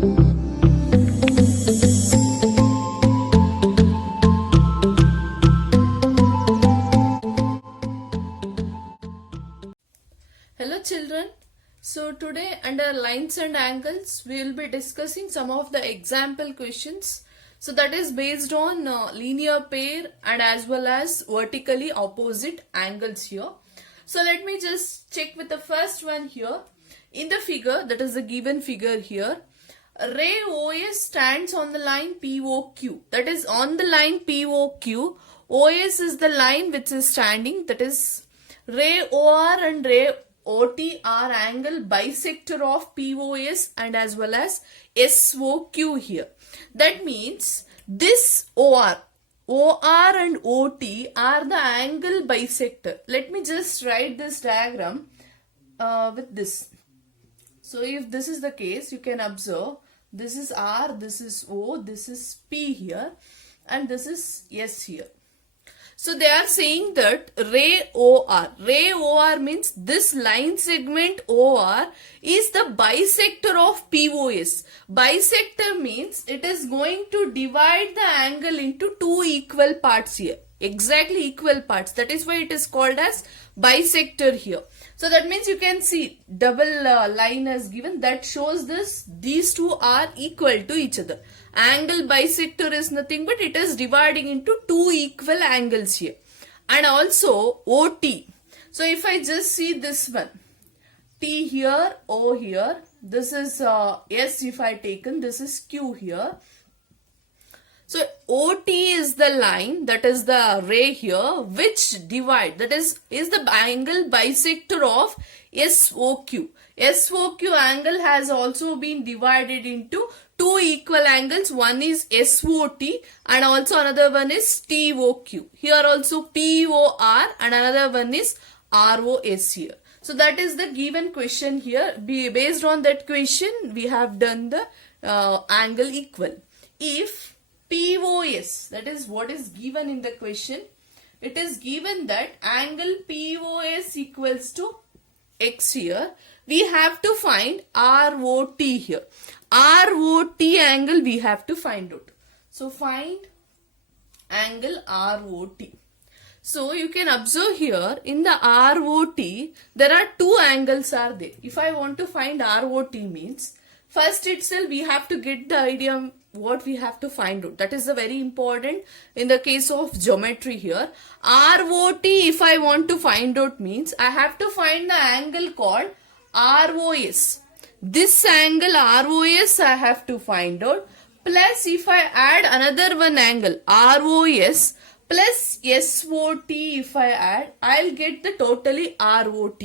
Hello children. So today under lines and angles we will be discussing some of the example questions. So that is based on linear pair and as well as vertically opposite angles here. So let me just check with the first one here. In the figure, that is the given figure here, ray OS stands on the line POQ. That is on the line POQ. OS is the line which is standing. That is ray OR and ray OT are angle bisector of POS and as well as SOQ here. That means this OR and OT are the angle bisector. Let me just write this diagram with this. So if this is the case, you can observe this is R, this is O, this is P here and this is S here. So they are saying that ray OR means this line segment OR is the bisector of POS. Bisector means it is going to divide the angle into two equal parts here. Exactly equal parts. That is why it is called as bisector here. So that means you can see double line as given that shows these two are equal to each other. Angle bisector is nothing but it is dividing into two equal angles here. And also OT. So if I just see this one, T here, O here, this is S if I taken, this is Q here. So OT is the line, that is the ray here, which divide, that is the angle bisector of SOQ. SOQ angle has also been divided into two equal angles. One is SOT and also another one is TOQ. Here also POR and another one is ROS here. So that is the given question here. Based on that question, we have done the angle equal. If POS, that is what is given in the question, it is given that angle POS equals to X here. We have to find ROT here. ROT angle we have to find out. So find angle ROT. So you can observe here in the ROT there are two angles are there. If I want to find ROT means first itself we have to get the idea what we have to find out. That is the very important in the case of geometry here. ROT if I want to find out means I have to find the angle called ROS. This angle ROS I have to find out. Plus if I add another one angle ROS plus SOT if I add, I'll get the totally ROT.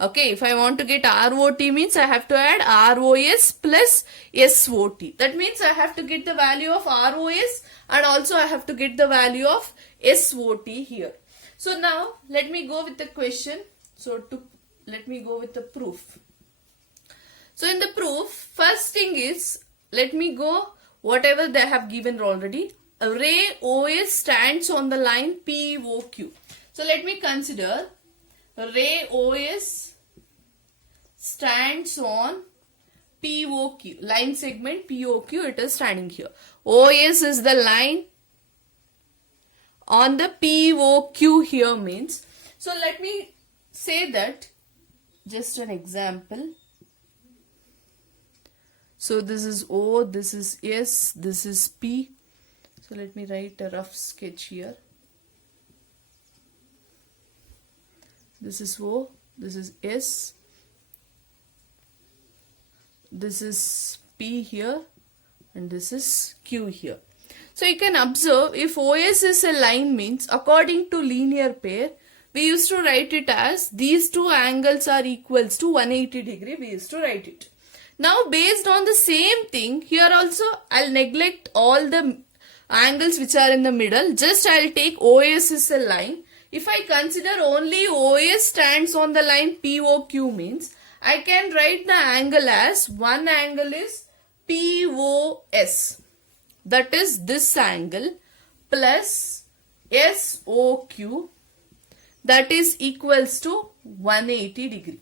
Okay, if I want to get ROT means I have to add ROS plus SOT. That means I have to get the value of ROS and also I have to get the value of SOT here. So now let me go with the question. Let me go with the proof. So in the proof, first thing is, let me go whatever they have given already. A ray OS stands on the line POQ. So let me consider ray OS stands on POQ, line segment POQ, it is standing here. OS is the line on the POQ here means. So let me say that, just an example. So this is O, this is S, this is P. So let me write a rough sketch here. This is O, this is S, this is P here and this is Q here. So you can observe if OS is a line means according to linear pair, we used to write it as these two angles are equals to 180 degree, we used to write it. Now based on the same thing, here also I'll neglect all the angles which are in the middle, just I'll take OS is a line. If I consider only OS stands on the line POQ means I can write the angle as one angle is POS, that is this angle, plus SOQ, that is equals to 180 degree.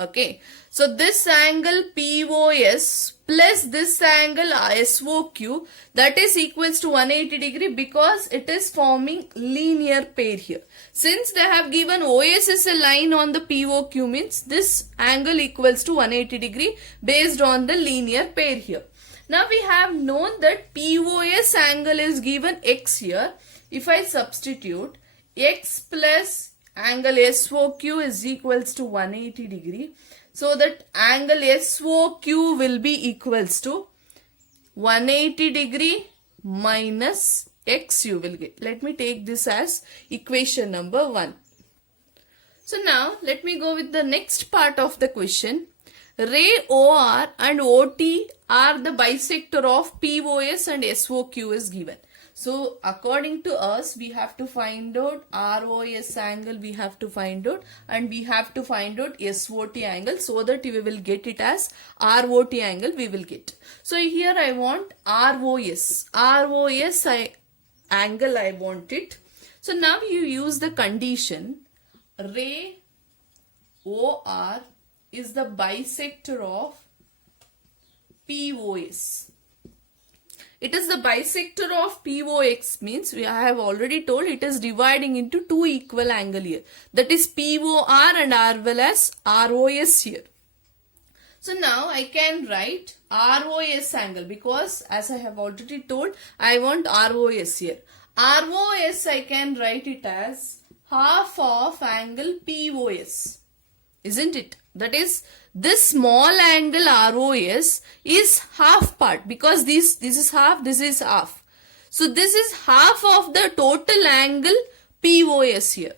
Okay, so this angle POS plus this angle SOQ, that is equals to 180 degree because it is forming linear pair here. Since they have given OS as a line on the POQ, means this angle equals to 180 degree based on the linear pair here. Now we have known that POS angle is given X here. If I substitute X plus angle SOQ is equals to 180 degree. So that angle SOQ will be equals to 180 degree minus X you will get. Let me take this as equation number 1. So now let me go with the next part of the question. Ray OR and OT are the bisector of POS and SOQ is given. So according to us, we have to find out ROS angle, we have to find out, and we have to find out SOT angle, so that we will get it as ROT angle we will get. So here I want ROS angle I want it. So now you use the condition Ray OR is the bisector of POS. It is the bisector of POX, means I have already told it is dividing into two equal angle here. That is POR and as well as ROS here. So now I can write ROS angle because as I have already told I want ROS here. ROS I can write it as half of angle POS. Isn't it? That is, this small angle ROS is half part because this is half, this is half. So this is half of the total angle POS here.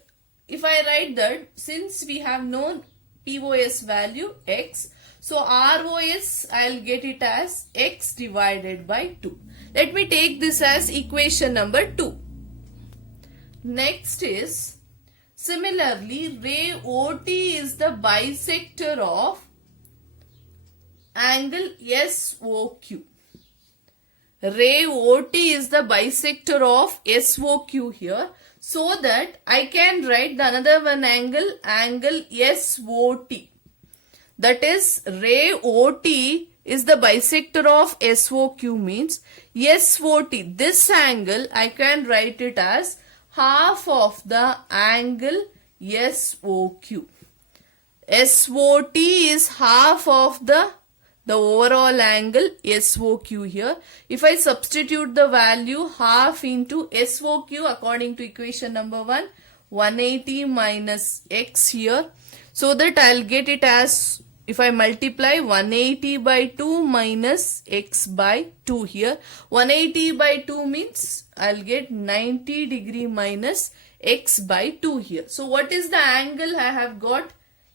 If I write that, since we have known POS value X, so ROS I'll get it as X divided by 2. Let me take this as equation number 2. Next is, similarly, Ray OT is the bisector of angle SOQ. Ray OT is the bisector of SOQ here. So that I can write the another one angle SOT. That is, Ray OT is the bisector of SOQ, means SOT. This angle I can write it as half of the angle SOQ. SOT is half of the overall angle SOQ here. If I substitute the value half into SOQ according to equation number 1, 180 minus X here. So that I'll get it as, if I multiply 180 by 2 minus X by 2 here. 180 by 2 means I'll get 90 degree minus X by 2 here. So what is the angle I have got?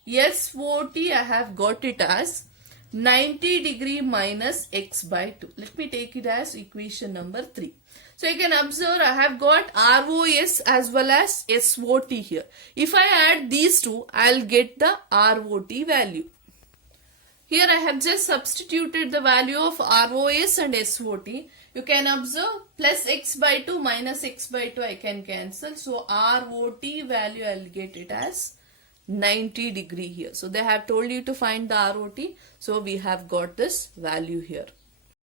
SOT I have got it as 90 degree minus X by 2. Let me take it as equation number 3. So you can observe I have got ROS as well as SOT here. If I add these two, I'll get the ROT value. Here I have just substituted the value of ROS and SOT. You can observe plus X by 2 minus X by 2 I can cancel. So ROT value I'll get it as 90 degree here. So they have told you to find the ROT. So we have got this value here.